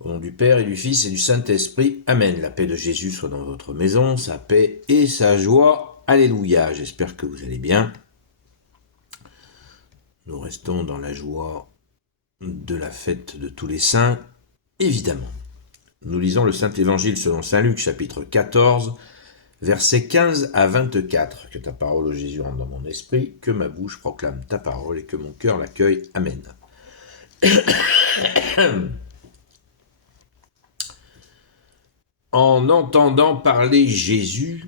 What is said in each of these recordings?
Au nom du Père et du Fils et du Saint-Esprit. Amen. La paix de Jésus soit dans votre maison, sa paix et sa joie. Alléluia. J'espère que vous allez bien. Nous restons dans la joie de la fête de tous les saints, évidemment. Nous lisons le Saint-Évangile selon Saint Luc, chapitre 14, versets 15 à 24. Que ta parole, ô Jésus, rentre dans mon esprit, que ma bouche proclame ta parole et que mon cœur l'accueille. Amen. En entendant parler Jésus,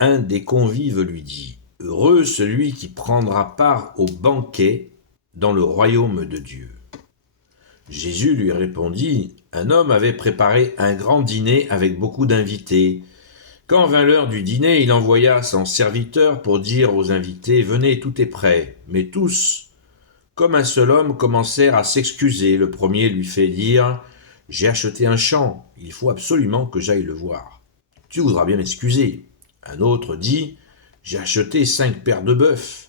un des convives lui dit : « Heureux celui qui prendra part au banquet dans le royaume de Dieu. » Jésus lui répondit : « Un homme avait préparé un grand dîner avec beaucoup d'invités. Quand vint l'heure du dîner, il envoya son serviteur pour dire aux invités : « Venez, tout est prêt. » Mais tous, comme un seul homme, commencèrent à s'excuser. Le premier lui fait dire : « J'ai acheté un champ, il faut absolument que j'aille le voir. » « Tu voudras bien m'excuser. » Un autre dit : « J'ai acheté 5 paires de bœufs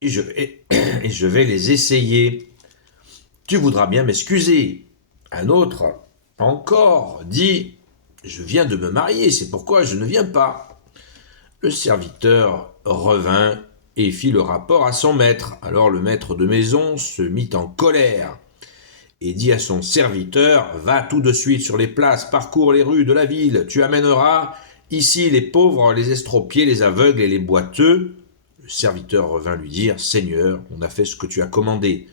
et je vais les essayer. » « Tu voudras bien m'excuser. » Un autre encore dit : « Je viens de me marier, c'est pourquoi je ne viens pas. » Le serviteur revint et fit le rapport à son maître. Alors le maître de maison se mit en colère et dit à son serviteur : « Va tout de suite sur les places, parcours les rues de la ville, tu amèneras ici les pauvres, les estropiés, les aveugles et les boiteux. » Le serviteur revint lui dire : « Seigneur, on a fait ce que tu as commandé,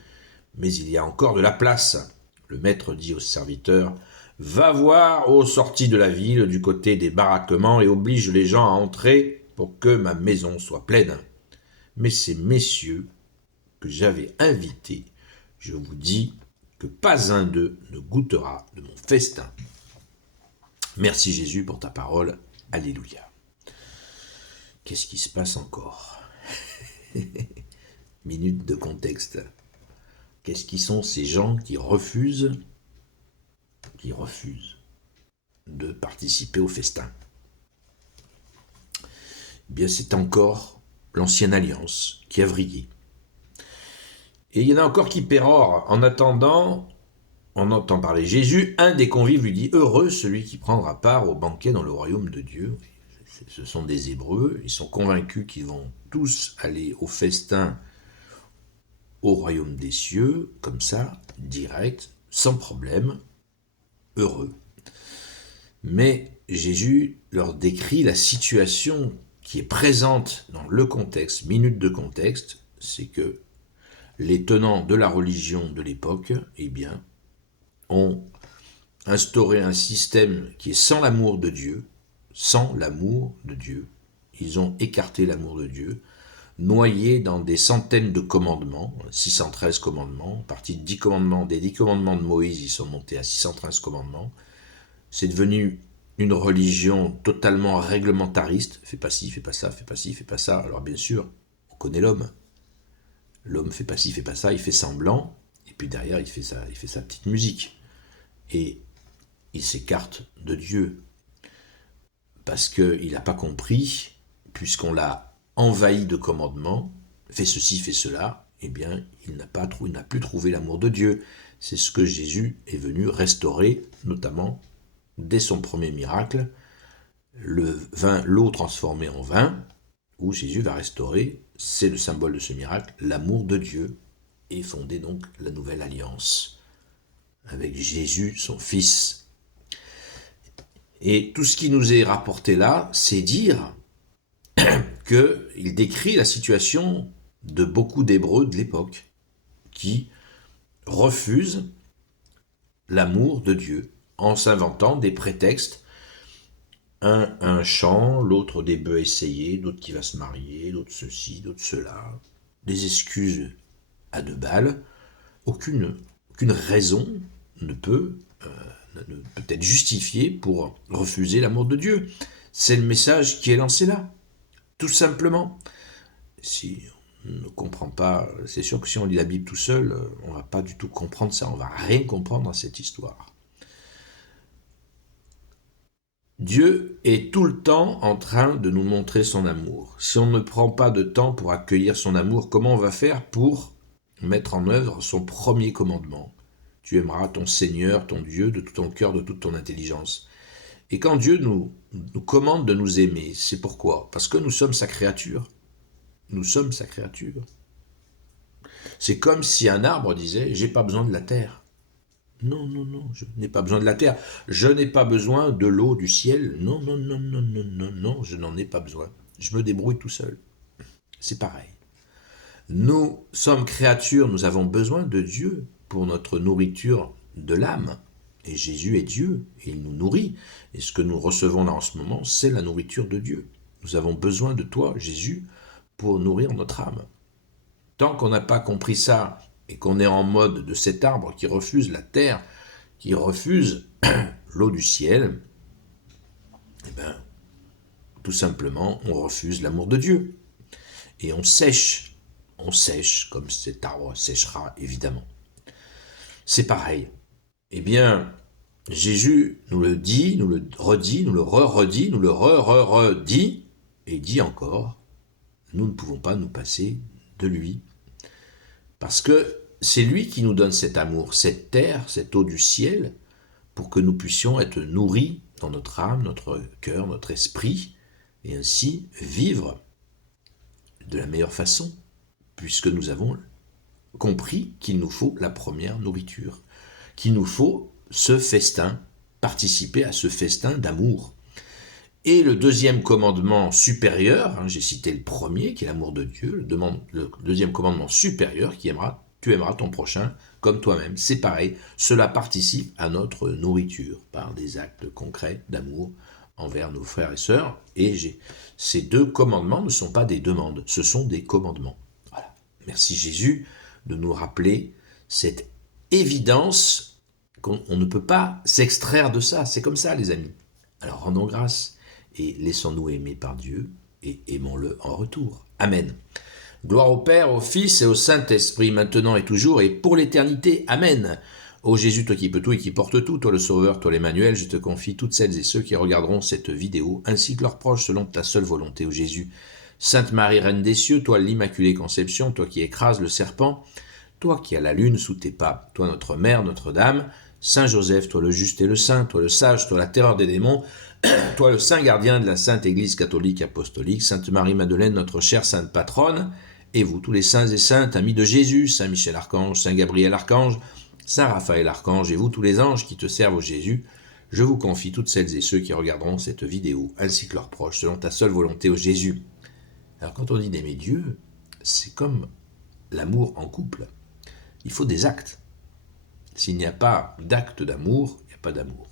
mais il y a encore de la place. » Le maître dit au serviteur : « Va voir aux sorties de la ville, du côté des baraquements, et oblige les gens à entrer pour que ma maison soit pleine. » Mais ces messieurs que j'avais invités, je vous dis que pas un d'eux ne goûtera de mon festin. Merci Jésus pour ta parole. Alléluia. Qu'est-ce qui se passe encore ? Minute de contexte. Qu'est-ce qui sont ces gens qui refusent de participer au festin ? Eh bien, c'est encore l'ancienne alliance qui a vrillé. Et il y en a encore qui pérorent. En attendant, on entend parler Jésus. Un des convives lui dit : « Heureux celui qui prendra part au banquet dans le royaume de Dieu. » Ce sont des Hébreux. Ils sont convaincus qu'ils vont tous aller au festin au royaume des cieux, comme ça, direct, sans problème, heureux. Mais Jésus leur décrit la situation qui est présente dans le contexte, minute de contexte, c'est que les tenants de la religion de l'époque, eh bien, ont instauré un système qui est sans l'amour de Dieu, sans l'amour de Dieu. Ils ont écarté l'amour de Dieu, noyé dans des centaines de commandements, 613 commandements, partie de 10 commandements, des 10 commandements de Moïse, ils sont montés à 613 commandements. C'est devenu une religion totalement réglementariste, fais pas ci, fais pas ça, fais pas ci, fais pas ça. Alors bien sûr, on connaît l'homme. L'homme fait pas ci, fait pas ça, il fait semblant, et puis derrière il fait sa petite musique. Et il s'écarte de Dieu, parce qu'il n'a pas compris, puisqu'on l'a envahi de commandements, fais ceci, fais cela, eh bien, il n'a plus trouvé l'amour de Dieu. C'est ce que Jésus est venu restaurer, notamment dès son premier miracle, l'eau transformée en vin, où Jésus va restaurer, c'est le symbole de ce miracle, l'amour de Dieu, et fonder donc la nouvelle alliance avec Jésus, son Fils. Et tout ce qui nous est rapporté là, c'est dire qu'il décrit la situation de beaucoup d'Hébreux de l'époque qui refusent l'amour de Dieu en s'inventant des prétextes, un chant, l'autre des bœufs essayés, d'autres qui va se marier, d'autres ceci, d'autres cela, des excuses à 2 balles. Aucune raison ne peut être justifiée pour refuser l'amour de Dieu. C'est le message qui est lancé là, tout simplement. Si on ne comprend pas, c'est sûr que si on lit la Bible tout seul, on ne va pas du tout comprendre ça, on ne va rien comprendre à cette histoire. Dieu est tout le temps en train de nous montrer son amour. Si on ne prend pas de temps pour accueillir son amour, comment on va faire pour mettre en œuvre son premier commandement ? Tu aimeras ton Seigneur, ton Dieu, de tout ton cœur, de toute ton intelligence. Et quand Dieu nous commande de nous aimer, c'est pourquoi? Parce que nous sommes sa créature. Nous sommes sa créature. C'est comme si un arbre disait « j'ai pas besoin de la terre ». Non, non, non, je n'ai pas besoin de la terre. Je n'ai pas besoin de l'eau du ciel. Non, non, non, non, non, non, non, je n'en ai pas besoin. Je me débrouille tout seul. C'est pareil. Nous sommes créatures, nous avons besoin de Dieu pour notre nourriture de l'âme. Et Jésus est Dieu, et il nous nourrit. Et ce que nous recevons là en ce moment, c'est la nourriture de Dieu. Nous avons besoin de toi, Jésus, pour nourrir notre âme. Tant qu'on n'a pas compris ça, et qu'on est en mode de cet arbre qui refuse la terre, qui refuse l'eau du ciel, eh bien, tout simplement, on refuse l'amour de Dieu. Et on sèche comme cet arbre séchera, évidemment. C'est pareil. Eh bien, Jésus nous le dit, nous le redit, nous le redit, nous le redit, et dit encore, nous ne pouvons pas nous passer de lui. Parce que c'est lui qui nous donne cet amour, cette terre, cette eau du ciel, pour que nous puissions être nourris dans notre âme, notre cœur, notre esprit, et ainsi vivre de la meilleure façon, puisque nous avons compris qu'il nous faut la première nourriture, qu'il nous faut ce festin, participer à ce festin d'amour. Et le deuxième commandement supérieur, j'ai cité le premier, qui est l'amour de Dieu, le deuxième commandement supérieur, tu aimeras ton prochain comme toi-même. C'est pareil, cela participe à notre nourriture, par des actes concrets d'amour envers nos frères et sœurs. Et ces deux commandements ne sont pas des demandes, ce sont des commandements. Voilà. Merci Jésus de nous rappeler cette évidence qu'on ne peut pas s'extraire de ça. C'est comme ça, les amis. Alors rendons grâce et laissons-nous aimer par Dieu et aimons-le en retour. Amen. Gloire au Père, au Fils et au Saint-Esprit, maintenant et toujours et pour l'éternité. Amen. Ô Jésus, toi qui peux tout et qui porte tout, toi le Sauveur, toi l'Emmanuel, je te confie toutes celles et ceux qui regarderont cette vidéo, ainsi que leurs proches selon ta seule volonté, ô Jésus. Sainte Marie, Reine des cieux, toi l'Immaculée Conception, toi qui écrases le serpent, toi qui as la lune sous tes pas, toi notre Mère, Notre-Dame, Saint Joseph, toi le juste et le saint, toi le sage, toi la terreur des démons, toi le saint gardien de la Sainte Église catholique apostolique, Sainte Marie-Madeleine, notre chère sainte patronne, et vous tous les saints et saintes, amis de Jésus, Saint Michel Archange, Saint Gabriel Archange, Saint Raphaël Archange, et vous tous les anges qui te servent au Jésus, je vous confie toutes celles et ceux qui regarderont cette vidéo, ainsi que leurs proches, selon ta seule volonté au Jésus. Alors quand on dit d'aimer Dieu, c'est comme l'amour en couple. Il faut des actes. S'il n'y a pas d'acte d'amour, il n'y a pas d'amour.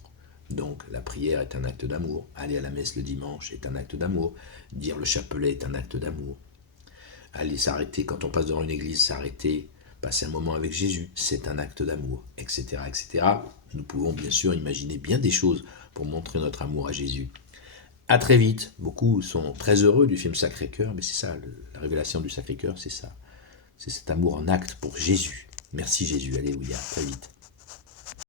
Donc la prière est un acte d'amour. Aller à la messe le dimanche est un acte d'amour. Dire le chapelet est un acte d'amour. Aller s'arrêter, quand on passe devant une église, s'arrêter, passer un moment avec Jésus, c'est un acte d'amour, etc., etc. Nous pouvons bien sûr imaginer bien des choses pour montrer notre amour à Jésus. À très vite. Beaucoup sont très heureux du film Sacré-Cœur, mais c'est ça, la révélation du Sacré-Cœur, c'est ça. C'est cet amour en acte pour Jésus. Merci Jésus, alléluia, très vite.